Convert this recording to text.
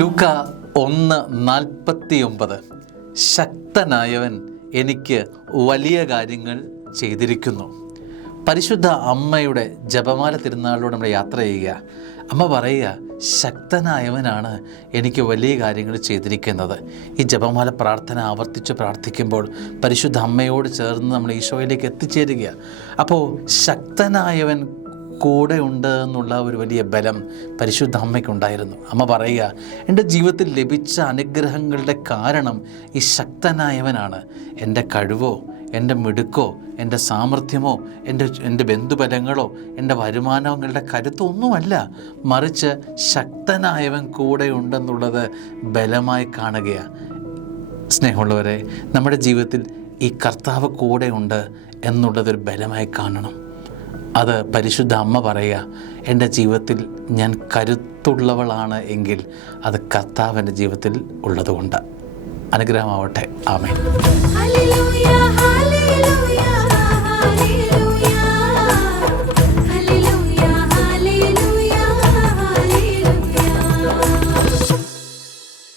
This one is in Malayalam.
ലൂക്ക 1:49. ശക്തനായവൻ എനിക്ക് വലിയ കാര്യങ്ങൾ ചെയ്തിരിക്കുന്നു. പരിശുദ്ധ അമ്മയുടെ ജപമാല തിരുനാളിലൂടെ നമ്മൾ യാത്ര ചെയ്യുക. അമ്മ പറയുക, ശക്തനായവനാണ് എനിക്ക് വലിയ കാര്യങ്ങൾ ചെയ്തിരിക്കുന്നത്. ഈ ജപമാല പ്രാർത്ഥന ആവർത്തിച്ച് പ്രാർത്ഥിക്കുമ്പോൾ പരിശുദ്ധ അമ്മയോട് ചേർന്ന് നമ്മൾ ഈശോയിലേക്ക് എത്തിച്ചേരുക. അപ്പോൾ ശക്തനായവൻ കൂടെ ഉണ്ട് എന്നുള്ള ഒരു വലിയ ബലം പരിശുദ്ധ അമ്മയ്ക്കുണ്ടായിരുന്നു. അമ്മ പറയുക, എൻ്റെ ജീവിതത്തിൽ ലഭിച്ച അനുഗ്രഹങ്ങളുടെ കാരണം ഈ ശക്തനായവനാണ്. എൻ്റെ കഴിവോ, എൻ്റെ മിടുക്കോ, എൻ്റെ സാമർഥ്യമോ, എൻ്റെ ബന്ധുബലങ്ങളോ, എൻ്റെ വരുമാനങ്ങളുടെ കരുത്തോ ഒന്നുമല്ല, മറിച്ച് ശക്തനായവൻ കൂടെ ഉണ്ടെന്നുള്ളത് ബലമായി കാണുകയാണ്. സ്നേഹമുള്ളവരെ, നമ്മുടെ ജീവിതത്തിൽ ഈ കർത്താവ് കൂടെ ഉണ്ട് എന്നുള്ളതൊരു ബലമായി കാണണം. അത് പരിശുദ്ധ അമ്മ പറയുക, എൻ്റെ ജീവിതത്തിൽ ഞാൻ കരുത്തുള്ളവളാണ് എങ്കിൽ അത് കർത്താവിൻ്റെ ജീവിതത്തിൽ ഉള്ളതുകൊണ്ട്. അനുഗ്രഹമാവട്ടെ. ആമേൻ. Hallelujah, hallelujah.